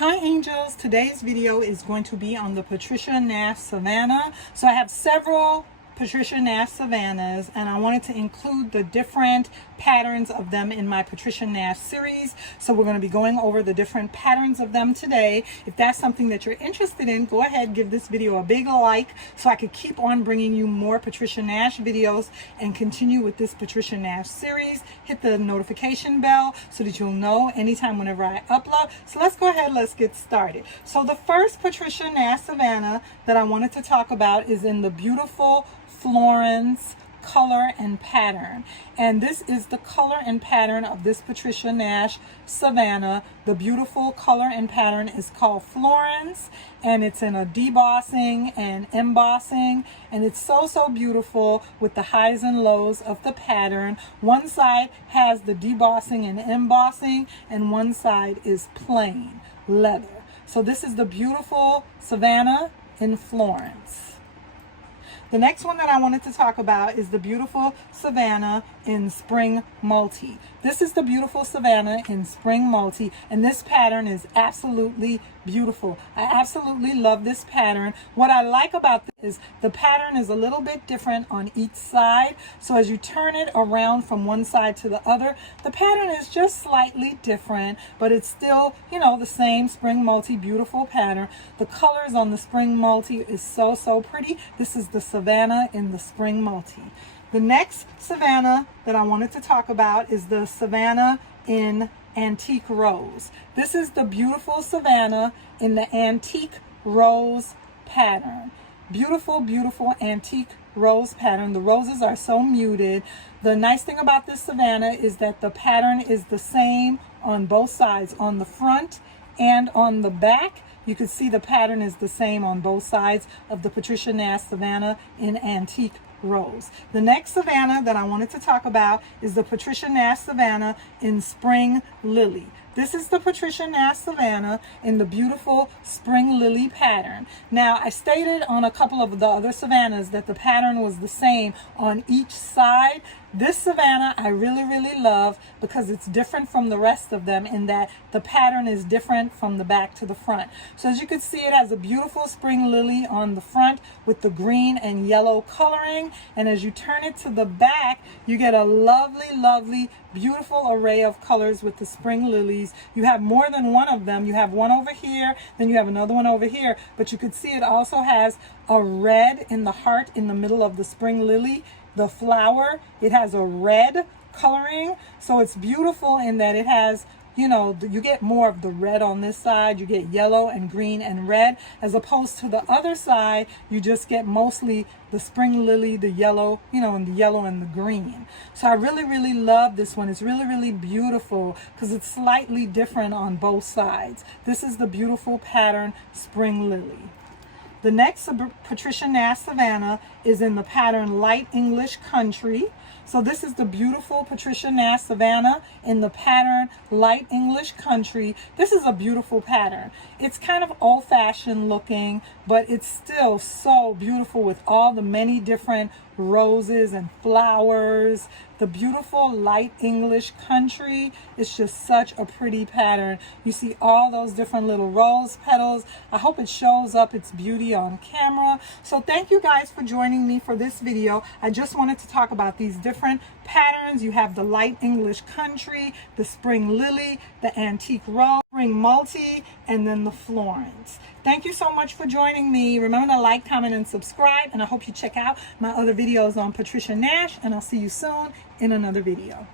Hi angels, today's video is going to be on the Patricia Nash Savena. So I have several Patricia Nash Savenas and I wanted to include the different patterns of them in my Patricia Nash series. So we're going to be going over the different patterns of them today. If that's something that you're interested in, go ahead, give this video a big like so I could keep on bringing you more Patricia Nash videos and continue with this Patricia Nash series. Hit the notification bell so that you'll know anytime whenever I upload. So let's go ahead, let's get started. So the first Patricia Nash Savena that I wanted to talk about is in the beautiful Florence color and pattern, and this is the color and pattern of this Patricia Nash Savena. The beautiful color and pattern is called Florence, and it's in a debossing and embossing, and it's so beautiful with the highs and lows of the pattern. One side has the debossing and embossing and one side is plain leather. So this is the beautiful Savena in Florence. The next one that I wanted to talk about is the beautiful Savena in Spring Multi. This is the beautiful Savena in Spring Multi, and this pattern is absolutely beautiful. I absolutely love this pattern. What I like about this is the pattern is a little bit different on each side. So as you turn it around from one side to the other, the pattern is just slightly different, but it's still, you know, the same Spring Multi beautiful pattern. The colors on the Spring Multi is so pretty. This is the Savena in the Spring Multi. The next Savena that I wanted to talk about is the Savena in Antique Rose. This is the beautiful Savena in the Antique Rose pattern. Beautiful antique rose pattern. The roses are so muted. The nice thing about this Savena is that the pattern is the same on both sides, on the front and on the back. You can see the pattern is the same on both sides of the Patricia Nash Savena in Antique Rose. The next Savena that I wanted to talk about is the Patricia Nash Savena in Spring Lily. This is the Patricia Nash Savena in the beautiful Spring Lily pattern. Now, I stated on a couple of the other Savenas that the pattern was the same on each side. This Savena I really love because it's different from the rest of them in that the pattern is different from the back to the front. So as you can see, it has a beautiful spring lily on the front with the green and yellow coloring, and as you turn it to the back, you get a lovely beautiful array of colors with the spring lilies. You have more than one of them. You have one over here, then you have another one over here, but you could see it also has a red in the heart in the middle of the spring lily. The flower, it has a red coloring, so it's beautiful in that it has, you know, you get more of the red on this side. You get yellow and green and red, as opposed to the other side, you just get mostly the spring lily, the yellow, you know, and the yellow and the green. So I really love this one. It's really beautiful because it's slightly different on both sides. This is the beautiful pattern Spring Lily. The next Patricia Nash Savena is in the pattern Light English Country. So this is the beautiful Patricia Nash Savena in the pattern Light English Country. This is a beautiful pattern. It's kind of old-fashioned looking, but it's still so beautiful with all the many different roses and flowers. The beautiful Light English Country is just such a pretty pattern. You see all those different little rose petals. I hope it shows up its beauty on camera. So thank you guys for joining me for this video. I just wanted to talk about these different patterns. You have the Light English Country, the Spring Lily, the Antique Rose, Spring Multi, and then the Florence. Thank you so much for joining me. Remember to like, comment, and subscribe, and I hope you check out my other videos on Patricia Nash, and I'll see you soon in another video.